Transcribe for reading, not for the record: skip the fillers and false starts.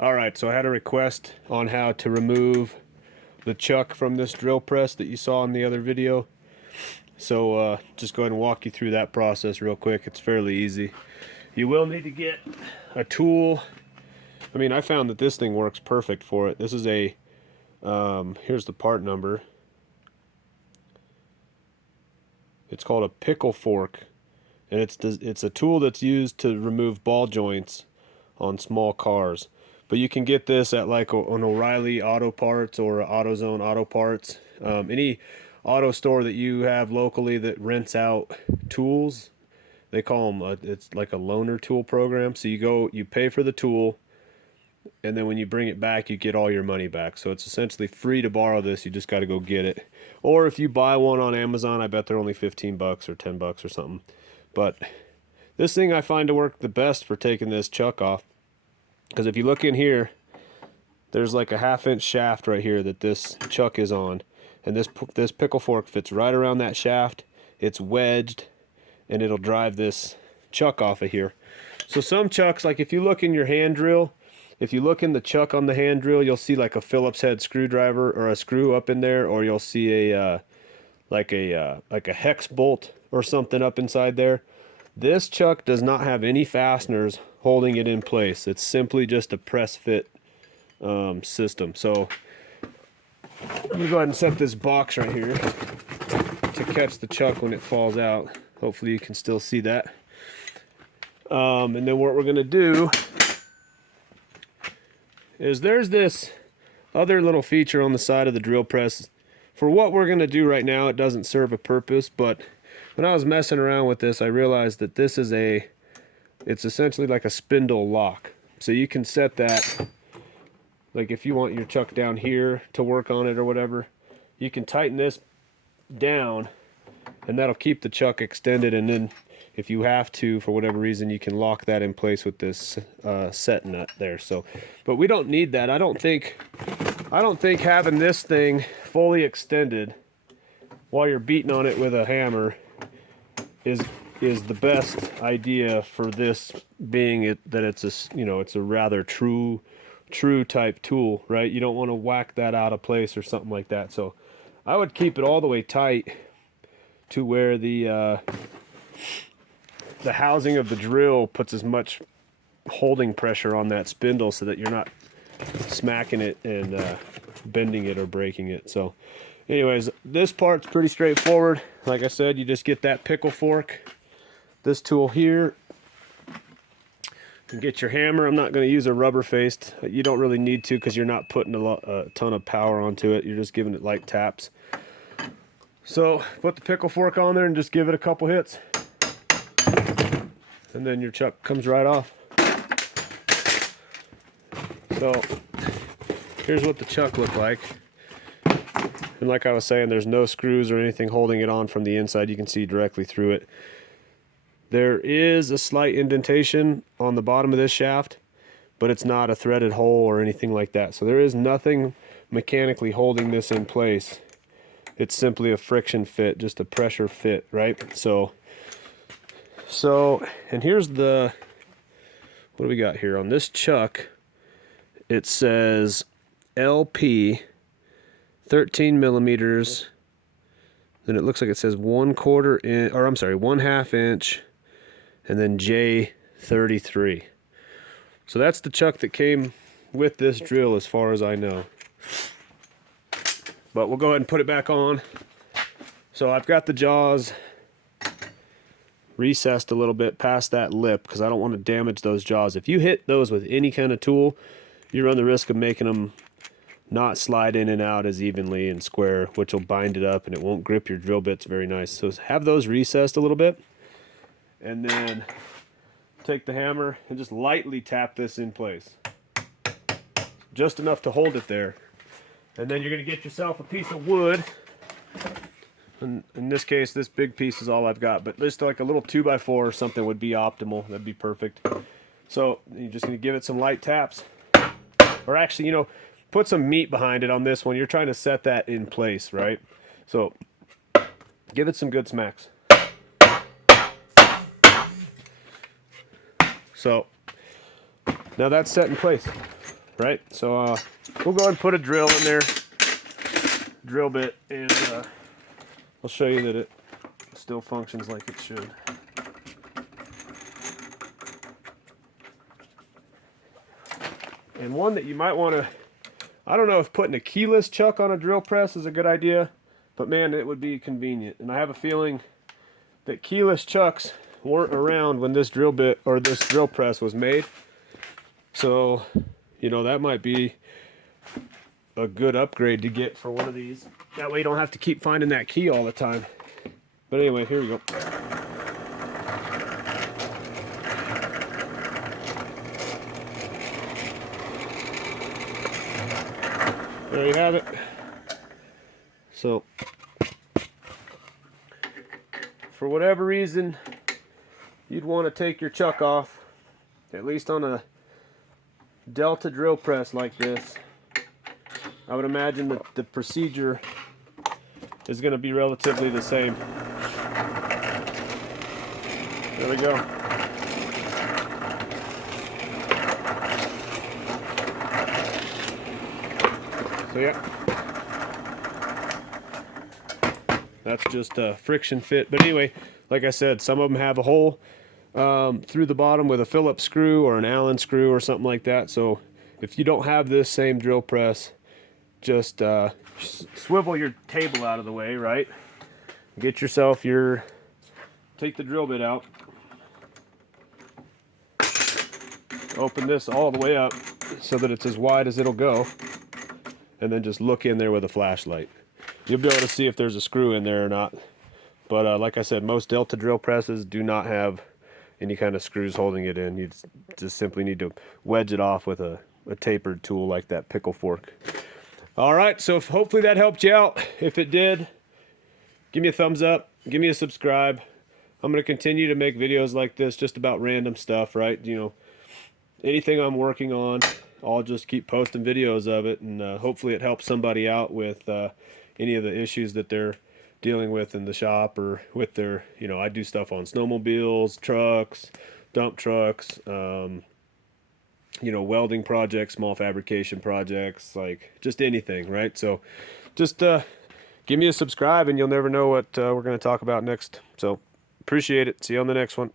Alright, so I had a request on how to remove the chuck from this drill press that you saw in the other video. So just go ahead and walk you through that process real quick. It's fairly easy. You will need to get a tool. I mean, I found that this thing works perfect for it. This is a, here's the part number. It's called a pickle fork. And it's a tool that's used to remove ball joints on small cars. But you can get this at like an O'Reilly Auto Parts or AutoZone Auto Parts. Any auto store that you have locally that rents out tools, they call them, it's like a loaner tool program. So you pay for the tool, and then when you bring it back, you get all your money back. So it's essentially free to borrow this. You just got to go get it. Or if you buy one on Amazon, I bet they're only 15 bucks or 10 bucks or something. But this thing I find to work the best for taking this chuck off. Because if you look in here, there's like a 1/2 inch shaft right here that this chuck is on. And this pickle fork fits right around that shaft. It's wedged, and it'll drive this chuck off of here. So some chucks, like if you look in your hand drill, if you look in the chuck on the hand drill, you'll see like a Phillips head screwdriver or a screw up in there, or you'll see a like a hex bolt or something up inside there. This chuck does not have any fasteners holding it in place. It's simply just a press fit system. So I'm gonna go ahead and set this box right here to catch the chuck when it falls out. Hopefully you can still see that. And then what we're gonna do is there's this other little feature on the side of the drill press. For what we're gonna do right now, it doesn't serve a purpose, but when I was messing around with this, I realized that this is it's essentially like a spindle lock. So you can set that, like if you want your chuck down here to work on it or whatever, you can tighten this down and that'll keep the chuck extended, and then if you have to, for whatever reason, you can lock that in place with this set nut there. So, but we don't need that. I don't think having this thing fully extended while you're beating on it with a hammer is the best idea for this, being that it's it's a rather true type tool, right? You don't want to whack that out of place or something like that. So I would keep it all the way tight to where the housing of the drill puts as much holding pressure on that spindle so that you're not smacking it and bending it or breaking it. So anyways, this part's pretty straightforward. Like I said, you just get that pickle fork, this tool here, and get your hammer. I'm not going to use a rubber faced. You don't really need to, because you're not putting a ton of power onto it. You're just giving it light taps. So put the pickle fork on there and just give it a couple hits, and then your chuck comes right off. So here's what the chuck looked like. And like I was saying, there's no screws or anything holding it on from the inside. You can see directly through it. There is a slight indentation on the bottom of this shaft, but it's not a threaded hole or anything like that. So there is nothing mechanically holding this in place. It's simply a friction fit, just a pressure fit, right? So and here's what do we got here on this chuck? It says LP 13 millimeters. Then it looks like it says 1/4 inch, or I'm sorry, 1/2 inch, and then J33. So that's the chuck that came with this drill as far as I know. But we'll go ahead and put it back on. So I've got the jaws recessed a little bit past that lip because I don't want to damage those jaws. If you hit those with any kind of tool, you run the risk of making them not slide in and out as evenly and square, which will bind it up and it won't grip your drill bits very nice. So have those recessed a little bit, and then take the hammer and just lightly tap this in place, just enough to hold it there. And then you're going to get yourself a piece of wood, and in this case this big piece is all I've got, but just like a little 2x4 or something would be optimal. That'd be perfect. So you're just going to give it some light taps, or actually, put some meat behind it on this one. You're trying to set that in place, right? So give it some good smacks. So now that's set in place. right? So we'll go ahead and put a drill in there, drill bit, and I'll show you that it still functions like it should. And one that you might want to, I don't know if putting a keyless chuck on a drill press is a good idea, but man, it would be convenient. And I have a feeling that keyless chucks weren't around when this drill bit or this drill press was made. So, you know, that might be a good upgrade to get for one of these. That way you don't have to keep finding that key all the time. But anyway, here we go. There you have it. So, for whatever reason you'd want to take your chuck off, at least on a Delta drill press like this, I would imagine that the procedure is going to be relatively the same. There we go. So yeah, that's just a friction fit. But anyway, like I said, some of them have a hole through the bottom with a Phillips screw or an Allen screw or something like that. So if you don't have this same drill press, just swivel your table out of the way, right? Get yourself your, take the drill bit out, open this all the way up so that it's as wide as it'll go, and then just look in there with a flashlight. You'll be able to see if there's a screw in there or not. But like I said, most Delta drill presses do not have any kind of screws holding it in. You just simply need to wedge it off with a tapered tool like that pickle fork. All right, so hopefully that helped you out. If it did, give me a thumbs up, give me a subscribe. I'm going to continue to make videos like this, just about random stuff, right? You know, anything I'm working on, I'll just keep posting videos of it, and hopefully it helps somebody out with any of the issues that they're dealing with in the shop, or with their, you know, I do stuff on snowmobiles, trucks, dump trucks, you know, welding projects, small fabrication projects, like just anything, right? So just give me a subscribe and you'll never know what we're going to talk about next. So appreciate it. See you on the next one.